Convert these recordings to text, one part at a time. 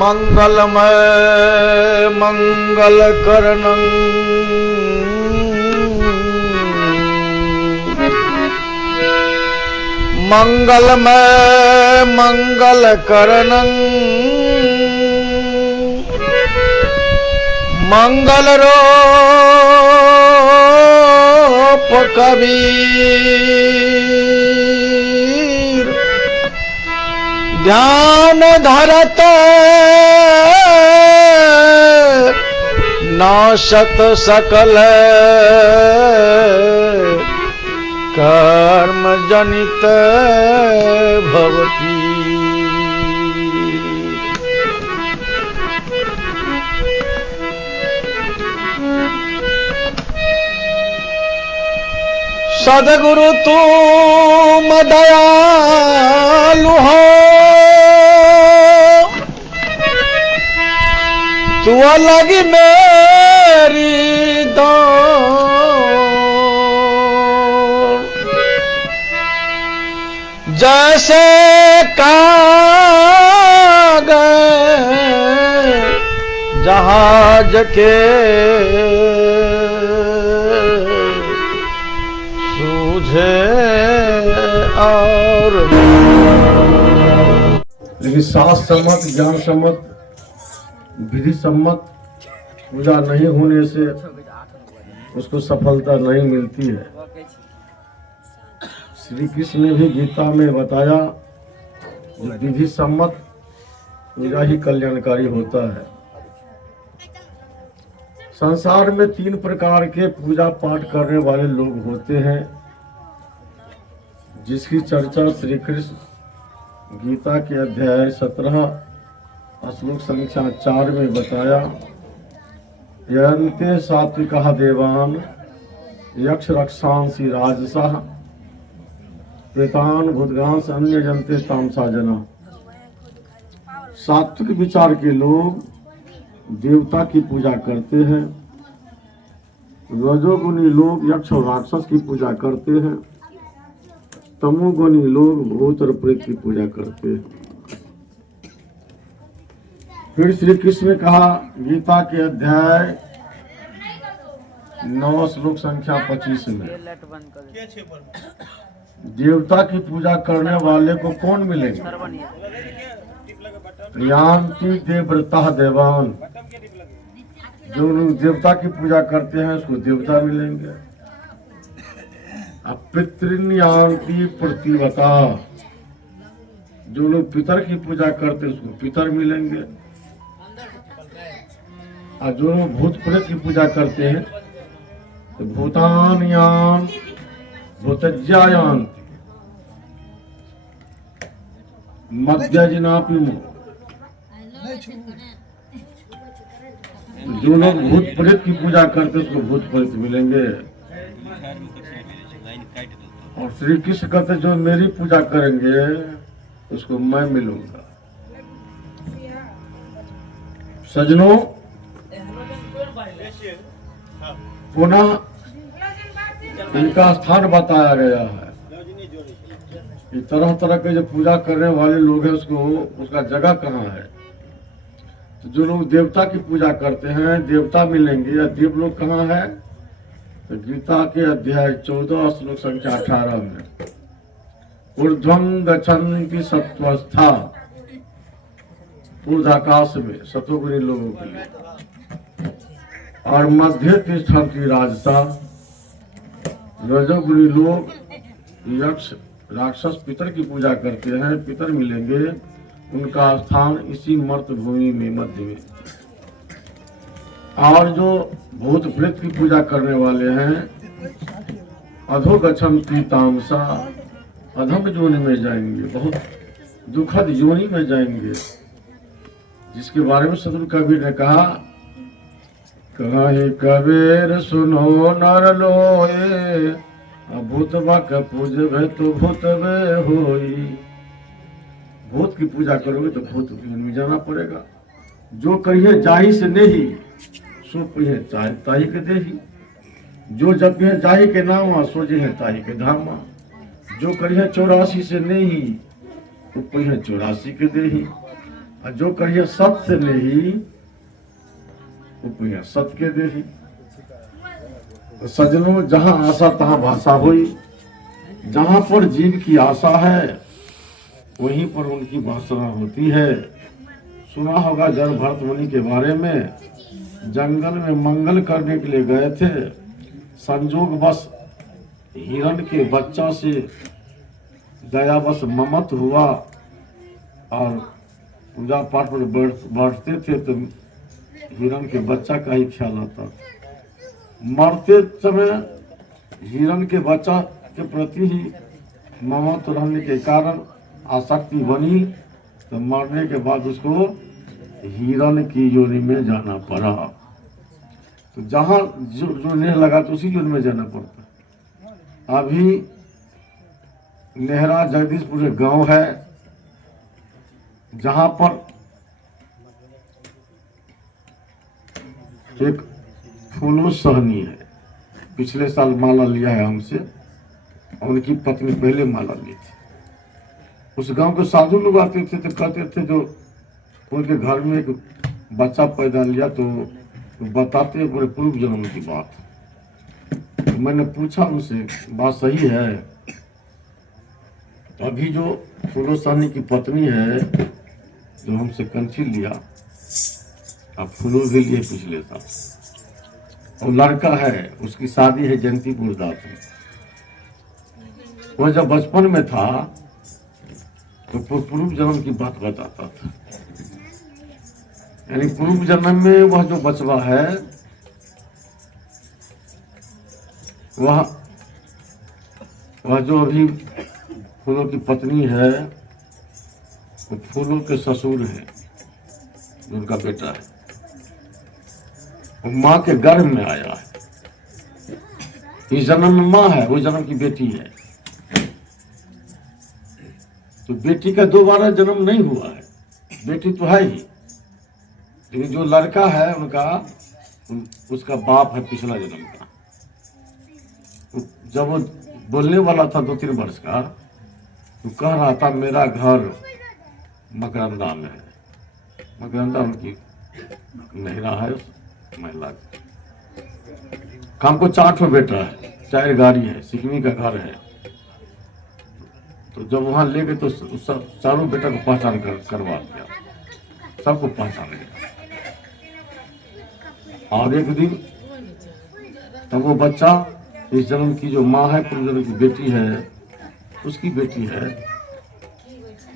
मंगलमय मंगलकरणं मंगलमय मंगलकरणं मंगलरूप कबीर ध्यान धरत नाशत सकल कर्म जनित भवती। सदगुरु तुम दयालु हो, तू अलग मेरी दौड़। जैसे कागज जहाज के और लेकिन शास्त्र सम्मत ज्ञान सम्मत विधि सम्मत पूजा नहीं होने से उसको सफलता नहीं मिलती है। श्री कृष्ण ने भी गीता में बताया जो विधि सम्मत पूजा ही कल्याणकारी होता है। संसार में 3 प्रकार के पूजा पाठ करने वाले लोग होते हैं, जिसकी चर्चा श्री कृष्ण गीता के अध्याय 17 श्लोक संख्या 4 में बताया। यन्ते सात्विकः देवान् यक्ष रक्षांसि राजसः प्रेतान् भूतगांस अन्य जनते तामसा जना। सात्विक विचार के लोग देवता की पूजा करते हैं, रजोगुणी लोग यक्ष और राक्षस की पूजा करते हैं, तमोगुणी लोग भूत और प्रेत की पूजा करते हैं। फिर श्री कृष्ण ने कहा गीता के अध्याय 9 श्लोक संख्या 25 में, देवता की पूजा करने वाले को कौन मिलेंगे? यान्ति देवव्रता देवान, जो लोग देवता की पूजा करते हैं उसको देवता मिलेंगे। पितृन्यान्ति प्रतिवता, जो लोग पितर की पूजा करते हैं उसको पितर मिलेंगे। और जो लोग भूत प्रेत की पूजा करते हैं तो भूतान्यान भूतज्यायान्ति मध्यजिनापिमो, जो लोग भूत प्रेत की पूजा करते हैं उसको भूत प्रेत मिलेंगे। और श्री कृष्ण कहते जो मेरी पूजा करेंगे उसको मैं मिलूंगा। सजनों, पुनः इनका स्थान बताया गया है कि तरह तरह के जो पूजा करने वाले लोग हैं उसका जगह कहाँ है। तो जो लोग देवता की पूजा करते हैं देवता मिलेंगे। या देव लोग कहाँ है? तो गीता के अध्याय 14 श्लोक संख्या 18 में ऊर्ध्वं गच्छन्ति सत्वस्था, ऊर्ध्वाकाश में सतोगुणी लोगों के लिए, और मध्य तिष्ठन्ति राजसा, रजोगुणी लोग यक्ष राक्षस पितर की पूजा करते हैं, पितर मिलेंगे। उनका स्थान इसी मर्त भूमि में मध्य में। और जो भूत प्रेत की पूजा करने वाले हैं अधोगच्छन्ति तामसा, अधम योनि में जाएंगे, बहुत दुखद योनि में जाएंगे, जिसके बारे में सदगुरु कबीर ने कहा कहे कबीर सुनो नर लोए, भूतबा के पूजबे तो भूतबे होई। भूत की पूजा करोगे तो भूत में जाना पड़ेगा। जो करिए जाहि से नहीं, सो पिए ताही के देही। जो जब जाहि के नाम सो जे ताही के धामा। जो करिए 84 से नहीं वो कहिए 84 के दे ही, और जो करिए 7 से नहीं वो कहिए 7 के दे ही। तो सजनों, जहां आशा तहां भाषा हुई। जहां पर जीव की आशा है वहीं पर उनकी वासना होती है। सुना होगा जड़ भरत मुनि के बारे में, जंगल में मंगल करने के लिए गए थे, संजोग बस हिरण के बच्चा से दयावश ममत हुआ और पूजा पाठ में बैठते थे तो हिरण के बच्चा का ही ख्याल आता था। मरते समय हिरण के बच्चा के प्रति ही ममत रहने के कारण आसक्ति बनी, तो मरने के बाद उसको हिरण की योनि में जाना पड़ा। तो जहां जो नेह लगा तो उसी योनि में जाना पड़ता। अभी नेहरा जगदीशपुर एक गांव है जहां पर एक फूलो सहनी है, पिछले साल माला लिया है हमसे, और उनकी पत्नी पहले माला ली थी। उस गांव के साधु लोग आते थे तो कहते थे जो उनके घर में एक बच्चा पैदा लिया तो बताते पूरे पूर्व जन्म की बात। तो मैंने पूछा उनसे, बात सही है? तो अभी जो फूलो सहनी की पत्नी है जो हमसे कंठी लिया, अब फूलो भी लिए पिछले साल, और लड़का है, उसकी शादी है जयंतीपुर दास में। वह जब बचपन में था तो पूर्व जन्म की बात बताता था, यानी पूर्व जन्म में वह जो बचवा है वह जो अभी फूलों की पत्नी है वो फूलों के ससुर है, जो उनका बेटा है, वो माँ के गर्भ में आया है। इस जन्म में माँ है, उस जन्म की बेटी है। तो बेटी का दोबारा जन्म नहीं हुआ है, बेटी तो है ही, लेकिन जो लड़का है उनका उसका बाप है पिछला जन्म का। जब वो बोलने वाला था 2-3 वर्ष का, तो कह रहा था मेरा घर मकरंदा में है। मकरंदा उनकी नहरा है, महिला का। हमको 4 बेटा है, 4 गाड़ी है, सिकमी का घर है। तो जब वहां ले गए तो चारों बेटा को पहचान करवा दिया, सबको पहचान गया। और एक दिन तब वो बच्चा, इस जन्म की जो माँ है पूर्व जन्म की बेटी है, उसकी बेटी है,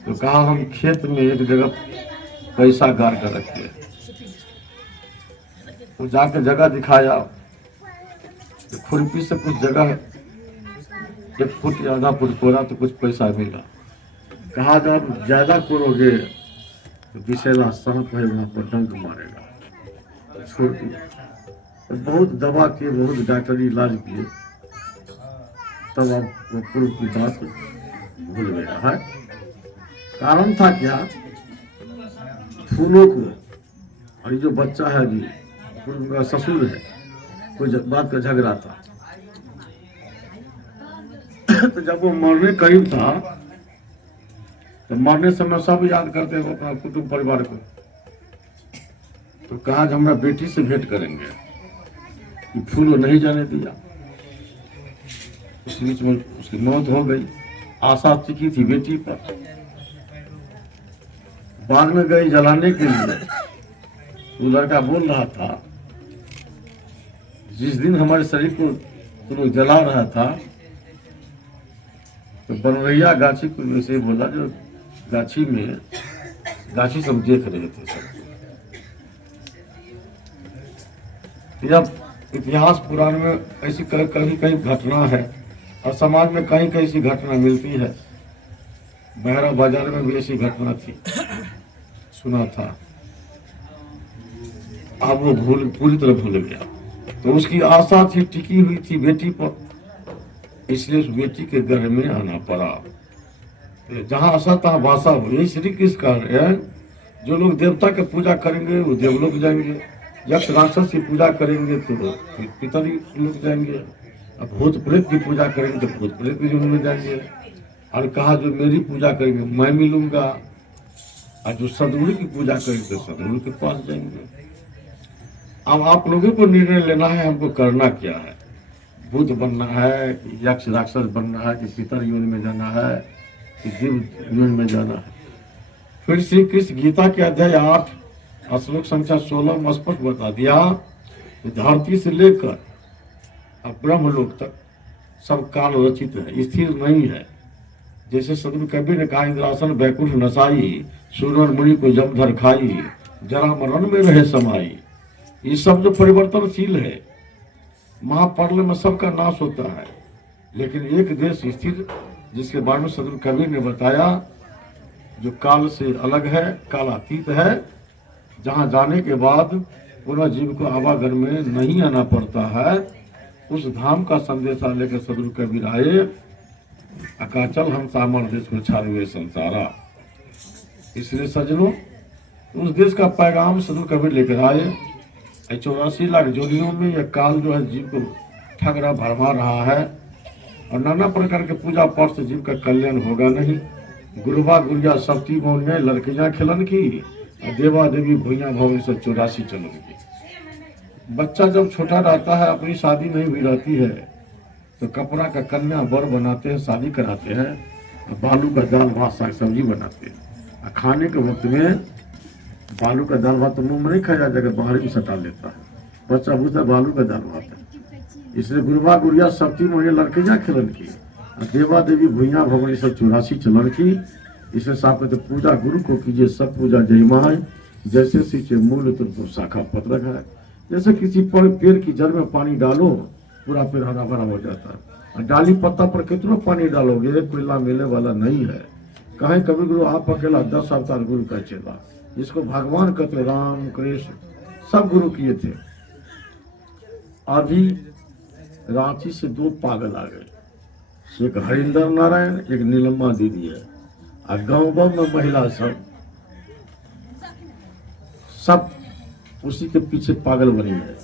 तो कहा हम खेत में एक जगह पैसा गाड़ कर रखे। वो जाकर जगह दिखाया, तो खुरपी से कुछ जगह 1 फुट या आधा फुट कोरा तो कुछ पैसा मिला। कहा जब ज्यादा कोरोगे तो विषैला सांप है वहां पर डंक मारेगा, छोड़ दिया। तो बहुत दवा किए, बहुत डॉक्टरी इलाज किए, तब अब वो पूर्व की बात भूल गया है। कारण था क्या? फूलों को, और ये जो बच्चा है अभी पूर्व का ससुर है, कोई बात का झगड़ा था। तो जब वो मरने करीब था तो मरने समय सब याद करते हैं अपना कुटुंब परिवार को। तो कहा कि हमरा बेटी से भेंट करेंगे, कि फूलो नहीं जाने दिया। उस बीच में उसकी मौत हो गई। आशा टिकी थी बेटी पर। बाद में गई जलाने के लिए, वो लड़का बोल रहा था जिस दिन हमारे शरीर को तुम जला रहा था तो बनवैया गाछी को वैसे बोला, जो गाछी में गाछी सब देख रहे थे सबको। जब इतिहास पुराण में ऐसी कहीं कहीं घटना है, और समाज में कहीं कहीं ऐसी घटना मिलती है। बहरा बाजार में भी ऐसी घटना थी, सुना था। अब वो पूरी तरह भूल गया। तो उसकी आशा थी, टिकी हुई थी बेटी पर, इसलिए उस बेटी के गर्भ में आना पड़ा। जहां आशा तहां भाषा हो, यही श्री कृष्ण कह रहे हैं। जो लोग देवता की पूजा करेंगे वो देवलोक जाएंगे, यक्ष राक्षस की पूजा करेंगे तो पितर लोग जाएंगे, अब भूत प्रेत की पूजा करेंगे तो भूत प्रेत की जीवन में जाएंगे। और कहा जो मेरी पूजा करेंगे मैं मिलूंगा, और जो सदगुरु की पूजा करेंगे तो सदगुरु के पास जाएंगे। अब आप लोगों को निर्णय लेना है हमको करना क्या है, बुद्ध बनना है कि यक्ष राक्षस बनना है कि पितर योनि में जाना है कि जीव योनि में जाना है। फिर श्री कृष्ण गीता के अध्याय 8 श्लोक संख्या 16 में स्पष्ट बता दिया, धरती से लेकर अब ब्रह्मलोक तक सब काल रचित है, स्थिर नहीं है। जैसे सदगुरु कबीर ने कहा, इंद्रासन बैकुंठ नसाई, सूरन मुनि को जमधर खाई, जरा मरण में रहे समाई। ये सब जो परिवर्तनशील है, महाप्रलय में सबका नाश होता है, लेकिन एक देश स्थिर जिसके बारे में सदगुरु कबीर ने बताया, जो काल से अलग है, कालातीत है, जहां जाने के बाद पुनः जीव को आवागमन में नहीं आना पड़ता है। उस धाम का संदेशा लेकर सदगुरु कबीर आए, अकाचल हम सामर देश को छाड़े हुए संसारा। इसलिए सज्जनों, उस देश का पैगाम सदगुरु कबीर लेकर आए। 84 लाख जोनियों में यह काल जो है जीव को ठग रहा, भरमा रहा है, और नाना प्रकार के पूजा पाठ से जीव का कल्याण होगा नहीं। गुरुबा गुड़िया सप्ती मौनिया लड़कियां खिलन की, देवा देवी भुइया भवन से 84 चलन की। बच्चा जब छोटा रहता है, अपनी शादी नहीं भी रहती है, तो कपड़ा का कन्या वर बनाते हैं, शादी कराते हैं, और बालू का दाल भात साग सब्जी बनाते हैं। और खाने के वक्त में बालू का दाल भात तो मुंह में नहीं खाया जाएगा, बाहर ही सटा लेता है, बच्चा पूछता है बालू का दाल भात है। इसलिए गुरुबा गुड़िया सप्ती मौनिया लड़कियां खिलन की, देवा देवी भुइया भवन से 84 चलन की। इसे साफ कहते पूजा गुरु को कीजिए, सब पूजा जय माय, जैसे सींचे मूल तुमको शाखा पत्र है। जैसे किसी पेड़ की जड़ में पानी डालो, पूरा पेड़ हरा भरा हो जाता है, और डाली पत्ता पर कितना पानी डालोगे, कोयला मिलने वाला नहीं है। कहे कभी गुरु आप अकेला 10 अवतार गुरु का चेला, जिसको भगवान कहते राम कृष्ण सब गुरु किए थे। अभी रांची से 2 पागल आ गए, एक हरिंदर नारायण, एक नीलम्मा दीदी है, और गाँव में महिला सब उसी के पीछे पागल बनी है।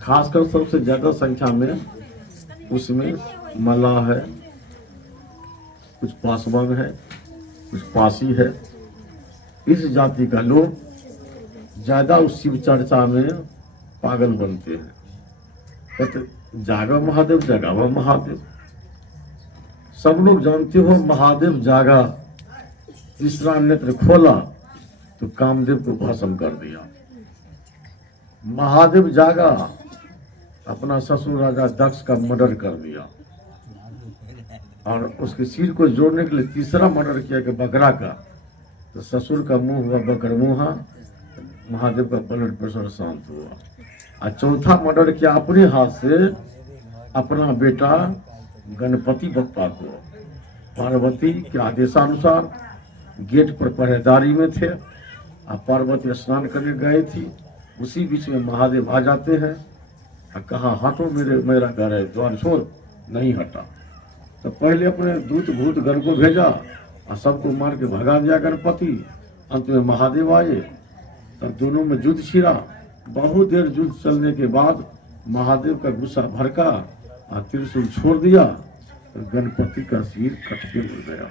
खासकर सबसे ज्यादा संख्या में उसमें मल्लाह है, कुछ पासवान है, कुछ पासी है। इस जाति का लोग ज्यादा उस शिव चर्चा में पागल बनते हैं, कहते जागा महादेव, जगावा महादेव। सब लोग जानते हो महादेव जागा, तीसरा नेत्र खोला तो कामदेव को भस्म कर दिया। महादेव जागा, अपना ससुर राजा दक्ष का मर्डर कर दिया, और उसके सिर को जोड़ने के लिए तीसरा मर्डर किया कि बकरा का, तो ससुर का मुंह हुआ बकरमुहा, महादेव का ब्लड प्रेशर शांत हुआ। और चौथा मर्डर किया अपने हाथ से अपना बेटा गणपति बप्पा को। पार्वती के आदेशानुसार गेट पर पहरेदारी में थे, और पार्वती स्नान करने गए थी। उसी बीच में महादेव आ जाते हैं और कहा हटो, मेरा घर है, द्वार छोड़, नहीं हटा। तो पहले अपने दूत भूत गण को भेजा और सबको मार के भगा दिया गणपति। अंत में महादेव आए, तब दोनों में युद्ध छिड़ा। बहुत देर युद्ध चलने के बाद महादेव का गुस्सा भड़का और त्रिशूल छोड़ दिया, तो गणपति का सिर कट के उड़ गया।